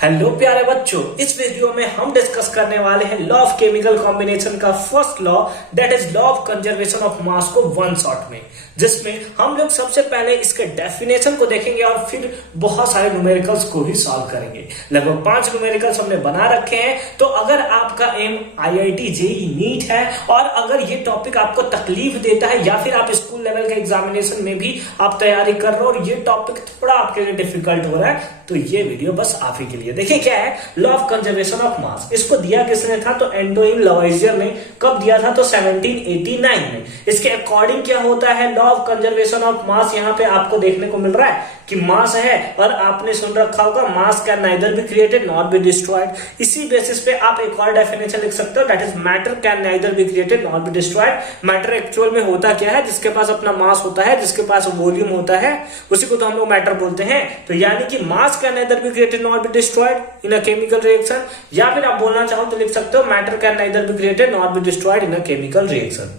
Hello प्यारे बच्चों, इस वीडियो में हम डिस्कस करने वाले हैं लॉ ऑफ केमिकल कॉम्बिनेशन का first law, that is law of conservation of mass को वन शॉट में, जिसमें हम लोग सबसे पहले इसके डेफिनेशन को देखेंगे और फिर बहुत सारे न्यूमेरिकल्स को भी सॉल्व करेंगे। लगभग 5 न्यूमेरिकल्स हमने बना रखे हैं। तो अगर आपका एम IIT JEE नीट है और अगर ये टॉपिक आपको तकलीफ देता है या फिर आप स्कूल लेवल के एग्जामिनेशन में भी आप तैयारी कर रहे हो और ये टॉपिक थोड़ा आपके लिए डिफिकल्ट हो रहा है, तो ये वीडियो बस आप ही के लिए। देखिए क्या है लॉ ऑफ कंजर्वेशन ऑफ मास। इसको दिया किसने था? तो एंटोइन लवॉइजियर ने। कब दिया था? तो 1789 में। इसके अकॉर्डिंग क्या होता है law of conservation of mass? यहाँ पे आपको देखने को मिल रहा है कि मास है और आपने सुन रखा होगा मास can neither be created not be destroyed. इसी बेसिस पे आप एक और डेफिनेशन लिख सकते हो, that is matter can neither be created not be destroyed. Matter actual में होता क्या है? जिसके पास अपना मास होता है, जिसके पास वॉल्यूम होता है, उसी को तो हम लोग मैटर बोलते हैं। तो यानी कि मास can neither be created not be destroyed in a chemical reaction, या फिर आप बोलना चाहो तो लिख सकते हो matter can neither be created not be destroyed in a chemical reaction.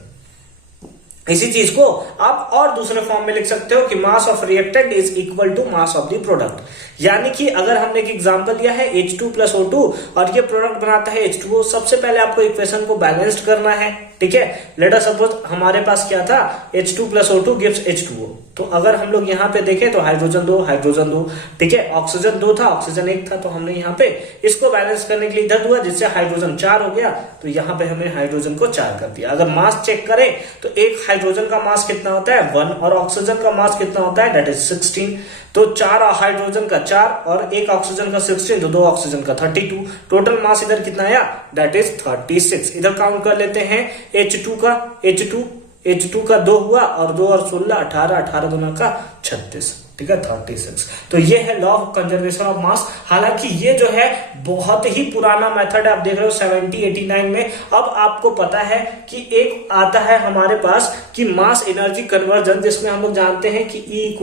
इसी चीज को आप और दूसरे फॉर्म में लिख सकते हो कि mass of reactant is equal to mass of the product. यानी कि अगर हमने एक एग्जांपल लिया है H2 + O2 और ये प्रोडक्ट बनाता है H2O, सबसे पहले आपको इक्वेशन को बैलेंस्ड करना है। ठीक है, लेट अस सपोज हमारे पास क्या था, H2 + O2 गिव्स H2O। तो अगर हम लोग यहाँ पे देखें तो हाइड्रोजन 2 हाइड्रोजन 2, ठीक है, ऑक्सीजन 2 था ऑक्सीजन 1 था, तो हमने यहाँ पे इसको बैलेंस करने के लिए इधर हुआ, जिससे हाइड्रोजन 4 हो गया, तो यहाँ पे हमने हाइड्रोजन को 4 कर दिया। अगर मास चेक करें तो एक हाइड्रोजन का मास कितना होता है 1 और ऑक्सीजन का मास कितना होता है दैट इज 16। तो 4 हाइड्रोजन का 4 और एक ऑक्सीजन का 16, तो 2 ऑक्सीजन का 32। टोटल मास इधर कितना आया दैट इज 36। इधर काउंट कर लेते हैं H2 का, H2 का 2 हुआ और 2 और 16 18, 18 दोनों का 36, ठीक है 36। तो ये है लॉ ऑफ कंजर्वेशन ऑफ मास। हालांकि ये जो है बहुत ही पुराना मेथड है, आप देख रहे हो 1789 में। अब आपको पता है कि एक आता है हमारे पास कि मास एनर्जी कन्वर्जन, जिसमें हम लोग जानते हैं कि E =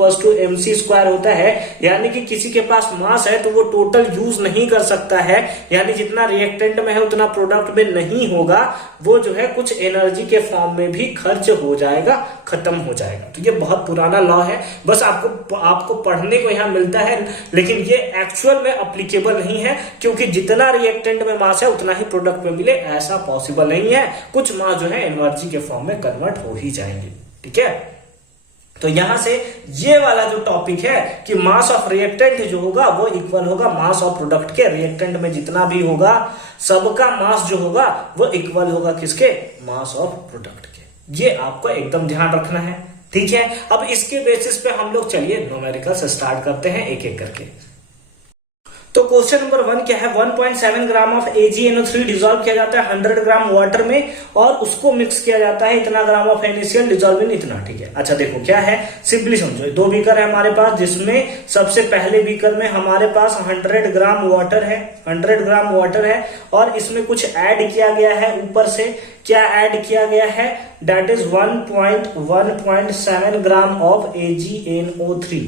mc² होता है। यानी कि किसी के पास मास है तो वो टोटल यूज नहीं कर सकता है, यानी जितना रिएक्टेंट में है उतना प्रोडक्ट में नहीं होगा, वो जो है कुछ एनर्जी के फॉर्म में भी खर्च हो जाएगा, खत्म हो जाएगा। तो ये बहुत पुराना लॉ है, बस आपको पढ़ने को यहां मिलता है, लेकिन ये एक्चुअल में अप्लीकेबल नहीं है, क्योंकि जितना रिएक्टेंट में मास है उतना ही प्रोडक्ट में मिले ऐसा पॉसिबल नहीं है। कुछ मास जो है एनर्जी के फॉर्म में कन्वर्ट हो ही जाएंगे। ठीक है, तो यहां से ये वाला जो टॉपिक है कि मास ऑफ रिएक्टेंट जो होगा वो इक्वल होगा मास ऑफ प्रोडक्ट के। रिएक्टेंट में जितना भी होगा सबका मास जो होगा वो इक्वल होगा किसके? मास ऑफ प्रोडक्ट के। ये आपको एकदम ध्यान रखना है। ठीक है, अब इसके बेसिस पे हम लोग चलिए न्यूमेरिकल्स स्टार्ट करते हैं एक एक करके। तो क्वेश्चन नंबर 1 क्या है, 1.7 ग्राम ऑफ AgNO3 डिजोल्व किया जाता है 100 ग्राम वाटर में और उसको मिक्स किया जाता है इतना gram of NaCl dissolve in इतना। ठीक है, अच्छा देखो क्या है, सिंपली समझो। 2 बीकर है हमारे पास, जिसमें सबसे पहले बीकर में हमारे पास 100 ग्राम वाटर है, 100 ग्राम वाटर है और इसमें कुछ ऐड किया गया है ऊपर से। क्या ऐड किया गया है? That is 1.7 gram of AgNO3।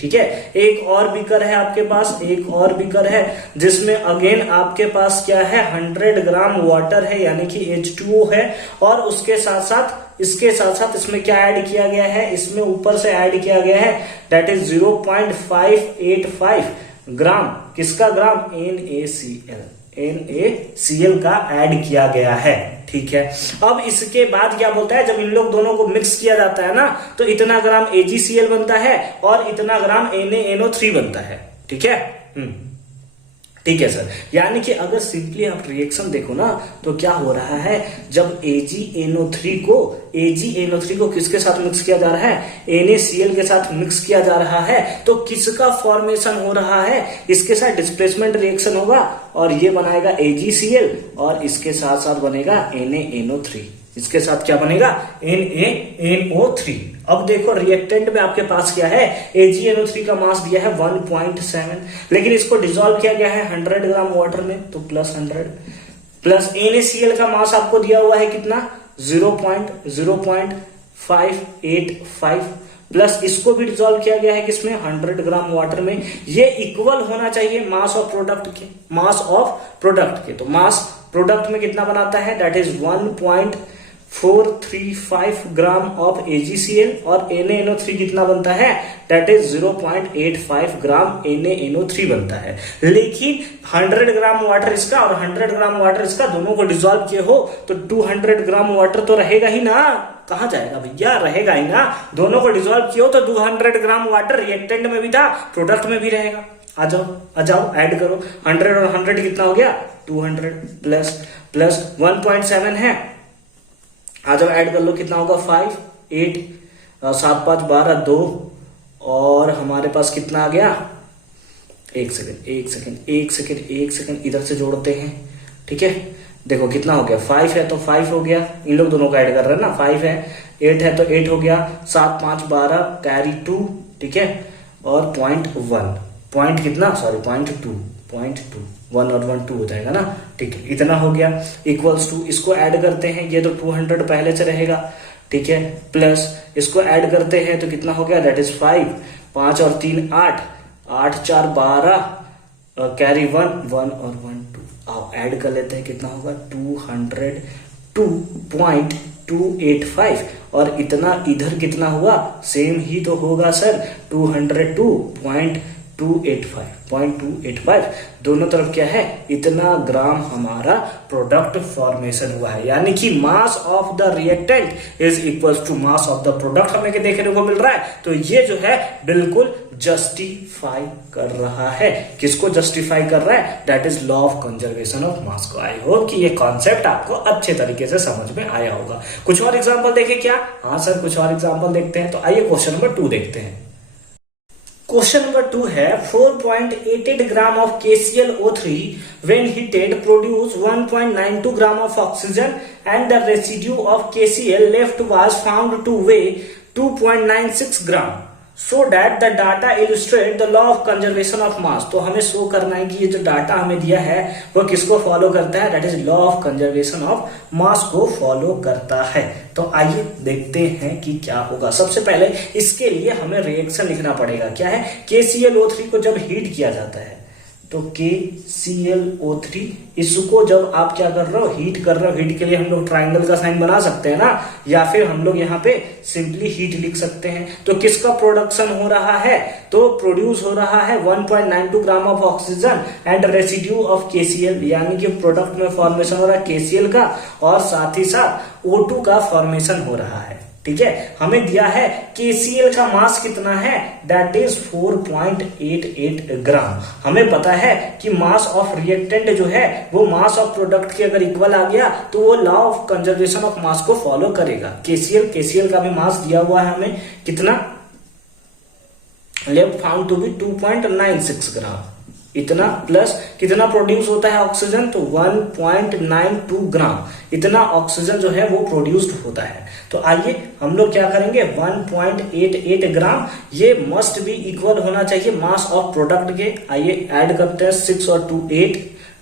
ठीक है, एक और बीकर है आपके पास, एक और बीकर है जिसमें अगेन आपके पास क्या है 100 ग्राम वाटर है, यानी कि H2O है, और उसके साथ साथ इसमें क्या ऐड किया गया है? इसमें ऊपर से ऐड किया गया है दैट इज 0.585 ग्राम, किसका ग्राम? NaCl का ऐड किया गया है। ठीक है, अब इसके बाद क्या बोलता है, जब इन लोग दोनों को मिक्स किया जाता है ना, तो इतना ग्राम AgCl बनता है और इतना ग्राम NaNO3 बनता है। ठीक है, ठीक है सर। यानी कि अगर सिंपली आप रिएक्शन देखो ना, तो क्या हो रहा है, जब AgNO3 को किसके साथ मिक्स किया जा रहा है? NaCl के साथ मिक्स किया जा रहा है, तो किसका फॉर्मेशन हो रहा है? इसके साथ डिस्प्लेसमेंट रिएक्शन होगा और ये बनाएगा AgCl और इसके साथ साथ बनेगा NaNO3। इसके साथ क्या बनेगा? NaNO3। अब देखो रिएक्टेंट में आपके पास क्या है, AgNO3 का मास दिया है 1.7, लेकिन इसको डिसॉल्व किया गया है 100 ग्राम वाटर में, तो +100 प्लस NaCl का मास आपको दिया हुआ है कितना? 0.585 प्लस इसको भी डिसॉल्व किया गया है किसमें? 100 ग्राम वाटर में। ये इक्वल होना चाहिए मास ऑफ प्रोडक्ट के, मास ऑफ प्रोडक्ट के। तो मास प्रोडक्ट में कितना बनाता है that is 435 gram of AgCl और NaNO3 कितना बनता है, दैट इज 0.85 ग्राम NaNO3 बनता है। लेकिन 100 ग्राम वाटर इसका और 100 ग्राम वाटर इसका, दोनों को डिसॉल्व किए हो तो 200 ग्राम वाटर तो रहेगा ही ना, कहां जाएगा भैया, रहेगा ही ना। दोनों को डिसॉल्व किए हो तो 200 ग्राम वाटर रिएक्टेंट में भी था, प्रोडक्ट में भी रहेगा। आ जाओ ऐड करो, 100 और 100 कितना हो गया, 200 प्लस 1.7 है, आ जाओ ऐड कर लो, कितना होगा 5 8 7 5 12 2 और हमारे पास कितना आ गया, एक सेकंड इधर से जोड़ते हैं, ठीक है। देखो कितना हो गया, 5 है तो 5 हो गया, इन लोग दोनों का ऐड कर रहे हैं ना, 5 है, 8 है तो 8 हो गया, 7 5 12 कैरी 2, ठीक है, और 0.1 पॉइंट कितना, सॉरी 0.2 1 और 1 2 हो जाएगा ना, ठीक है, इतना हो गया, इक्वल्स टू इसको ऐड करते हैं, ये तो 200 पहले से रहेगा, ठीक है, प्लस इसको ऐड करते हैं तो कितना हो गया, दैट इज 5 और 3 8 8 4 12 कैरी 1 और 1 2, आओ ऐड कर लेते हैं, कितना होगा 202.285 और इतना इधर कितना हुआ, सेम ही तो होगा सर, 202.285 दोनों तरफ क्या है, इतना ग्राम हमारा प्रोडक्ट फॉर्मेशन हुआ है। यानी कि mass of the reactant is equals to mass of the product हमें देखने को मिल रहा है। तो ये जो है बिल्कुल जस्टिफाई कर रहा है, किसको जस्टिफाई कर रहा है, that is law of conservation of mass को। आई होप कि ये कॉन्सेप्ट आपको अच्छे तरीके से समझ में आया होगा। कुछ और एग्जांपल देखें क्या, हाँ सर कुछ और एग्जांपल देखते हैं। तो आइए क्वेश्चन नंबर 2 देखते हैं। क्वेश्चन नंबर 2 है 4.88 gram of KClO3 when heated produce 1.92 gram of oxygen and the residue of KCl left was found to weigh 2.96 gram so that the data illustrate the law of conservation of mass। तो हमें show करना है कि ये जो data हमें दिया है वो किसको फॉलो करता है, that is law of conservation of mass को फॉलो करता है। तो आइए देखते हैं कि क्या होगा। सबसे पहले इसके लिए हमें रिएक्शन लिखना पड़ेगा, क्या है, KClO3 को जब हीट किया जाता है तो KClO3 इसको जब आप क्या कर रहे हो, हीट कर रहे हो, हीट के लिए हम लोग ट्राइंगल का साइन बना सकते हैं ना, या फिर हम लोग यहाँ पे सिंपली हीट लिख सकते हैं। तो किसका प्रोडक्शन हो रहा है, तो प्रोड्यूस हो रहा है 1.92 gram of oxygen and residue of KCl, यानी कि प्रोडक्ट में फॉर्मेशन हो रहा है KCl का और साथ ही साथ O2 का फॉर्मेशन हो रहा है, ठीक है। हमें दिया है KCl का मास कितना है, दैट इज 4.88 ग्राम। हमें पता है कि मास ऑफ रिएक्टेंट जो है वो मास ऑफ प्रोडक्ट के अगर इक्वल आ गया तो वो law of conservation of mass को फॉलो करेगा। KCl का भी मास दिया हुआ है हमें कितना, लेफ्ट फाउंड टू बी 2.96 ग्राम, इतना प्लस कितना प्रोड्यूस होता है ऑक्सीजन, तो 1.92 ग्राम इतना ऑक्सीजन जो है वो प्रोड्यूस्ड होता है। तो आइए हम लोग क्या करेंगे, 1.88 ग्राम ये मस्ट भी इक्वल होना चाहिए मास ऑफ प्रोडक्ट के। आइए ऐड करते हैं, 6 और 2 8,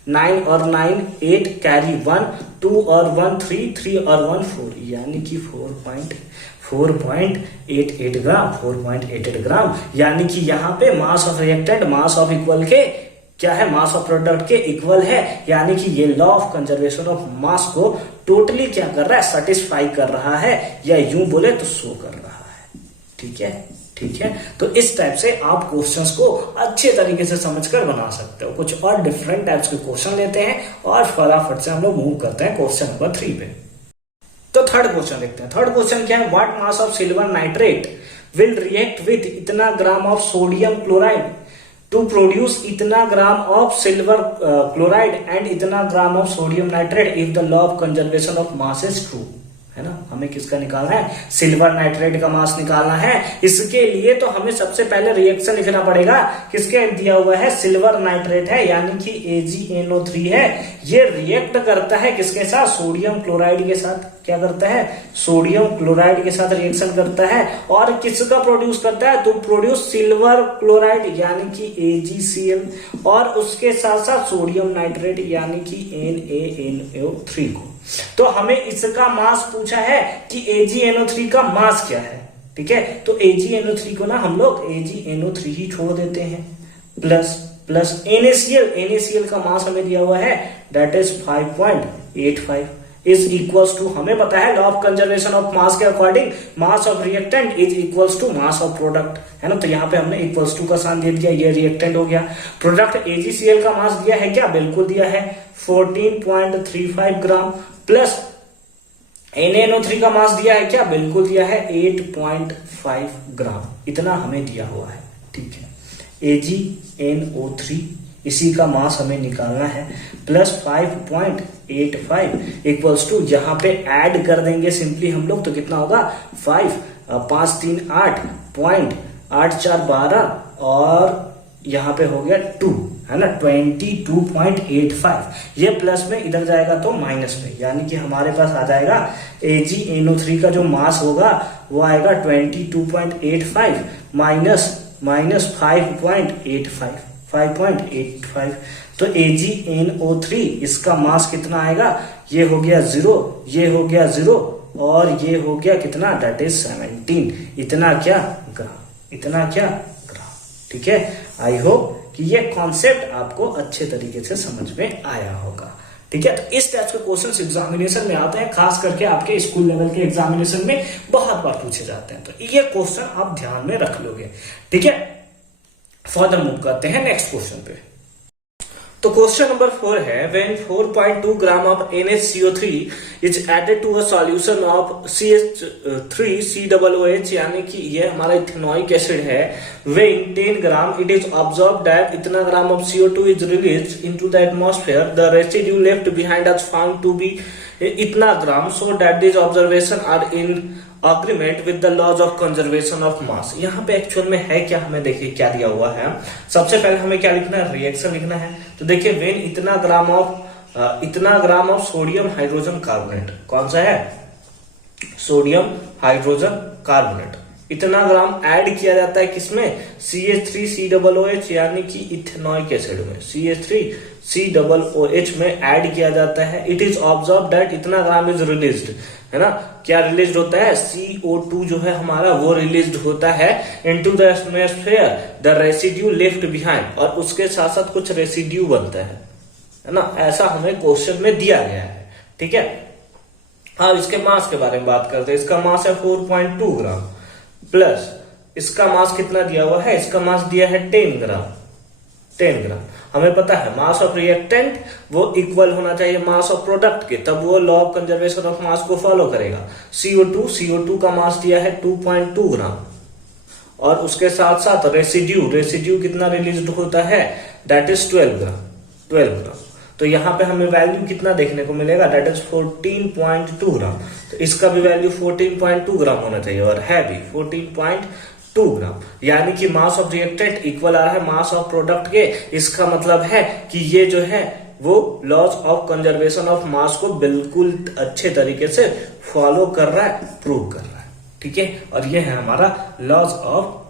9 और 9 8 कैरी 1, 2 और 1 3, 3 और 1 4, यानी कि 4.88 ग्राम, 4.88 ग्राम। यानी कि यहाँ पे मास of reactant mass of equal के क्या है, मास ऑफ प्रोडक्ट के इक्वल है। यानी कि ये law of conservation of mass को टोटली क्या कर रहा है, सेटिस्फाई कर रहा है, या यूं बोले तो शो कर रहा है, ठीक है, ठीक है। तो इस टाइप से आप क्वेश्चंस को अच्छे तरीके से समझकर बना सकते हो। कुछ और डिफरेंट टाइप्स के क्वेश्चन लेते हैं और फटाफट से हम लोग मूव करते हैं क्वेश्चन नंबर 3 पे। तो थर्ड क्वेश्चन देखते हैं। थर्ड क्वेश्चन क्या है, what mass of silver nitrate will react with इतना gram of sodium chloride to produce इतना gram of silver chloride and इतना gram of sodium nitrate if the law of conservation of mass is true, है ना। हमें किसका निकालना है, silver nitrate का मास निकालना है। इसके लिए तो हमें सबसे पहले रिएक्शन लिखना पड़ेगा, किसके दिया हुआ है, सिल्वर नाइट्रेट है यानी कि AgNO3 है। ये रिएक्ट करता है किसके साथ, सोडियम क्लोराइड के साथ। क्या करता है, सोडियम क्लोराइड के साथ रिएक्शन करता है और किसका प्रोड्यूस करता है, तो प्रोड्यूस सिल्वर क्लोराइड यानी कि AgCl और उसके साथ साथ सोडियम नाइट्रेट यानी कि NaNO3 को। तो हमें इसका मास पूछा है कि AgNO3 का मास क्या है, ठीक है। तो AgNO3 को ना हम लोग AgNO3 ही छोड़ देते हैं, प्लस NaCl का मास हमें दिया हुआ है that is 5.85। Is equals to, हमें पता है law of conservation of mass के according mass of reactant is equals to mass of product, है ना। तो यहाँ पे हमने इक्वल्स टू का साइन दे दिया, ये रिएक्टेंट हो गया। प्रोडक्ट AgCl का मास दिया है क्या, बिल्कुल दिया है 14.35 ग्राम, प्लस NaNO3 का मास दिया है क्या, बिल्कुल दिया है 8.5 ग्राम, इतना हमें दिया हुआ है, ठीक है। AgNO3 इसी का मास हमें निकालना है, प्लस 5.85 इक्वल्स टू, यहाँ पे ऐड कर देंगे सिंपली हम लोग, तो कितना होगा 5, 5 3 8, 8.4 और यहाँ पे हो गया 2, है ना, 22.85। ये प्लस में इधर जाएगा तो माइनस में, यानी कि हमारे पास आ जाएगा AgNO3 का जो मास होगा वो आएगा 22.85 माइनस 5.85। तो AgNO3 इसका मास कितना आएगा, ये हो गया 0, ये हो गया 0 और ये हो गया कितना, दैट इज 17, इतना क्या ग्राम, ठीक है। आई होप कि ये कॉन्सेप्ट आपको अच्छे तरीके से समझ में आया होगा, ठीक है। तो इस टाइप के क्वेश्चन एग्जामिनेशन में आते हैं, खास करके आपके स्कूल लेवल के एग्जामिनेशन में बहुत बार पूछे जाते हैं, तो ये क्वेश्चन आप ध्यान में रख लोगे, ठीक है। फर्दर मूव करते हैं नेक्स्ट क्वेश्चन पे। तो क्वेश्चन नंबर 4 है, when 4.2 gram of NaCO3 is added to a solution of CH3COOH, यानी कि ये हमारा इथेनॉइक एसिड है, weighing 10 gram, it is observed that इतना gram of CO2 is released into the atmosphere, the residue left behind is found to be इतना gram, so that this observation are in agreement with the laws of conservation of mass. यहाँ पे actual में है क्या, हमें देखिए क्या दिया हुआ है। सबसे पहले हमें क्या लिखना है, रिएक्शन लिखना है। तो देखिए व्हेन इतना gram of sodium hydrogen carbonate, कौन सा है, सोडियम हाइड्रोजन कार्बोनेट, इतना ग्राम ऐड किया जाता है किसमें, CH3COOH, यानी कि इथेनॉइक एसिड में, CH3COOH में ऐड किया जाता है। इट इज ऑब्जर्व दैट इतना ग्राम इज रिलीज्ड, है ना, क्या रिलीज होता है, CO2 जो है हमारा वो रिलीज होता है into the atmosphere, the residue left behind, और उसके साथ साथ कुछ रेसिड्यू बनता है ना, ऐसा हमें क्वेश्चन में दिया गया है, ठीक है। अब इसके मास के बारे में बात करते हैं। इसका मास है 4.2 ग्राम, प्लस इसका मास कितना दिया हुआ है, इसका मास दिया है 10 ग्राम। हमें पता है मास ऑफ रिएक्टेंट वो इक्वल होना चाहिए मास ऑफ प्रोडक्ट के, तब वो law of conservation of mass को फॉलो करेगा। CO2 का मास दिया है 2.2 ग्राम, और उसके साथ साथ रेसिड्यू कितना रिलीज होता है, दैट इज 12 ग्राम। तो यहाँ पे हमें वैल्यू कितना देखने को मिलेगा, दैट इज 14.2 ग्राम। तो इसका भी वैल्यू 14.2 ग्राम होना चाहिए, और है भी 14.2 ग्राम, यानी कि मास ऑफ रिएक्टेंट इक्वल आ रहा है मास ऑफ प्रोडक्ट के। इसका मतलब है कि ये जो है वो laws of conservation of mass को बिल्कुल अच्छे तरीके से फॉलो कर रहा है, प्रूव कर रहा है, ठीक है। और ये है हमारा laws of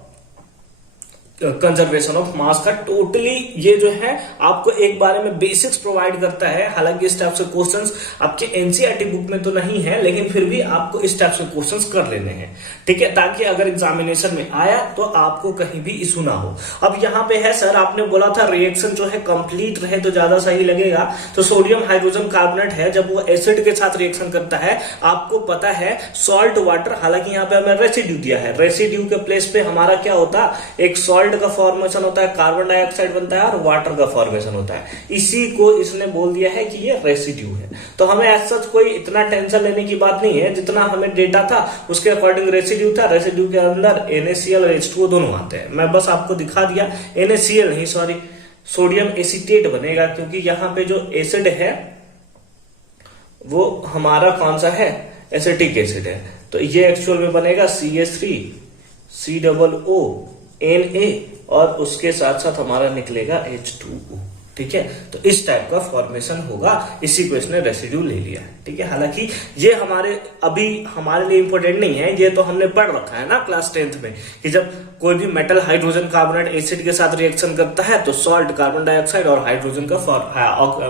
conservation of mass का टोटली, ये जो है आपको एक बारे में बेसिक्स प्रोवाइड करता है। हालांकि इस टाइप से क्वेश्चंस आपके एनसीईआरटी बुक में तो नहीं है, लेकिन फिर भी आपको इस टाइप से क्वेश्चंस कर लेने हैं, ठीक है, ताकि अगर एग्जामिनेशन में आया तो आपको कहीं भी इशू ना हो। अब यहाँ पे है सर, आपने बोला था रिएक्शन जो है कंप्लीट रहे तो ज्यादा सही लगेगा, तो सोडियम हाइड्रोजन कार्बोनेट है, जब वो एसिड के साथ रिएक्शन करता है, आपको पता है सॉल्ट वाटर, हालांकि यहाँ पे हमें रेसिड्यू दिया है, रेसिड्यू के प्लेस पे हमारा क्या होता है, एक सॉल्ट का फॉर्मेशन होता है, कार्बन डाइऑक्साइड बनता है, और वाटर का फॉर्मेशन होता है। इसी को इसने बोल दिया है कि ये रेसिड्यू है। तो हमें ऐसा कोई इतना टेंशन लेने की बात नहीं है, जितना हमें डेटा था उसके अकॉर्डिंग रेसिड्यू था। रेसिड्यू के अंदर NaCl और H2O दोनों आते हैं। मैं बस आपको दिखा दिया, NaCl नहीं, सॉरी, सोडियम एसीटेट बनेगा, क्योंकि यहाँ पे जो एसिड है वो हमारा कौन सा है, एसिटिक एसिड है। तो ये एक्चुअल में बनेगा CH3COO Na, और उसके साथ साथ हमारा निकलेगा H2O, ठीक है। तो इस टाइप का फॉर्मेशन होगा, इसी को इसने रेसिड्यू ले लिया, ठीक है। हालांकि ये अभी हमारे लिए इंपॉर्टेंट नहीं है, ये तो हमने पढ़ रखा है ना क्लास 10th में, कि जब कोई भी मेटल हाइड्रोजन कार्बोनेट एसिड के साथ रिएक्शन करता है तो सॉल्ट, कार्बन डाइऑक्साइड और हाइड्रोजन का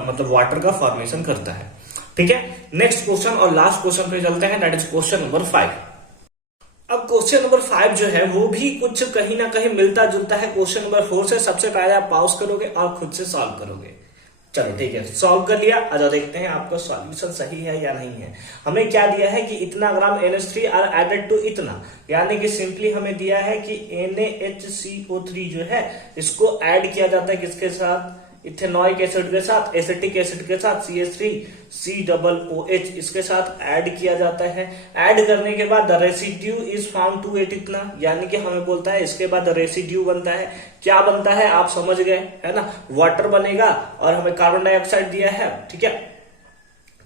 मतलब वाटर का फॉर्मेशन करता है, ठीक है। नेक्स्ट क्वेश्चन और लास्ट क्वेश्चन पे चलते हैं, दैट इज क्वेश्चन नंबर 5। अब क्वेश्चन नंबर 5 जो है वो भी कुछ कहीं ना कहीं मिलता जुलता है क्वेश्चन नंबर 4 से। सबसे पहले आप पॉज करोगे और खुद से सॉल्व करोगे। चलो ठीक है, सॉल्व कर लिया। अच्छा देखते हैं आपका सॉल्यूशन सही है या नहीं है। हमें क्या दिया है कि इतना ग्राम NH3 आर एडेड टू इतना, यानी कि सिंपली हमें दिया है कि NaHCO3 जो है इसको ऐड किया जाता है किसके साथ, इथेनॉइक एसिड के साथ, एसिटिक एसिड के साथ, CH3COOH इसके साथ ऐड किया जाता है। ऐड करने के बाद the residue is found to at इतना, यानी कि हमें बोलता है इसके बाद रेसिड्यू बनता है। क्या बनता है आप समझ गए है ना, वाटर बनेगा और हमें कार्बन डाइऑक्साइड दिया है, ठीक है,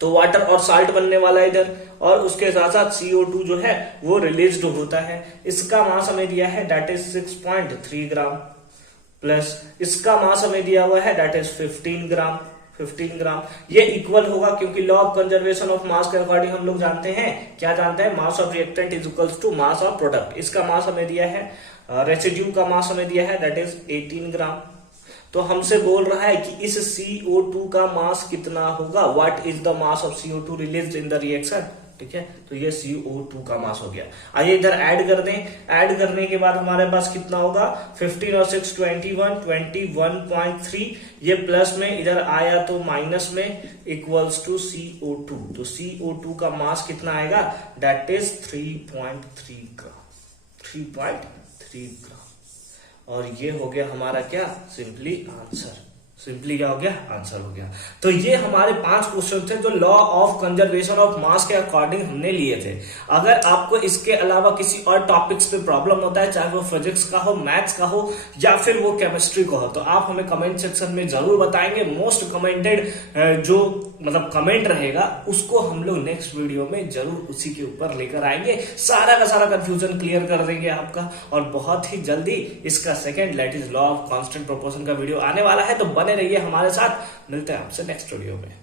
तो वाटर और साल्ट बनने वाला है इधर, और उसके साथ साथ CO2 जो है वो रिलीज होता है। इसका मास हमें दिया है दैट इज 6.3 ग्राम, प्लस इसका मास हमें दिया हुआ है दैट इज 15 ग्राम। ये इक्वल होगा क्योंकि law of conservation of mass के अकॉर्डिंग हम लोग जानते हैं, क्या जानते हैं, mass of reactant is equals to mass of product. इसका मास हमें दिया है, रेसिड्यू का मास हमें दिया है दैट इज 18 ग्राम। तो हमसे बोल रहा है कि इस CO2 का मास कितना होगा, what is the mass of CO2 released in the reaction, ठीक है, तो ये CO2 का मास हो गया। आइए इधर ऐड कर दें। ऐड करने के बाद हमारे पास कितना होगा, 15 और 6 21.3, ये प्लस में इधर आया तो माइनस में, इक्वल्स टू CO2। तो CO2 का मास कितना आएगा, दैट इज 3.3 ग्राम। और ये हो गया हमारा क्या, सिंपली आंसर। सिंपली क्या हो गया, आंसर हो गया। तो ये हमारे 5 क्वेश्चन थे जो law of conservation of mass के अकॉर्डिंग हमने लिए थे। अगर आपको इसके अलावा किसी और टॉपिक्स पे प्रॉब्लम होता है, चाहे वो फिजिक्स का हो, मैथ्स का हो या फिर वो केमिस्ट्री का हो, तो आप हमें कमेंट सेक्शन में जरूर बताएंगे। मोस्ट कमेंटेड जो मतलब कमेंट रहेगा उसको हम लोग नेक्स्ट वीडियो में जरूर उसी के ऊपर लेकर आएंगे, सारा का सारा कंफ्यूजन क्लियर कर देंगे आपका। और बहुत ही जल्दी इसका second that is law of constant proportion का वीडियो आने वाला है, तो बने रहिए हमारे साथ। मिलते हैं आपसे नेक्स्ट वीडियो में।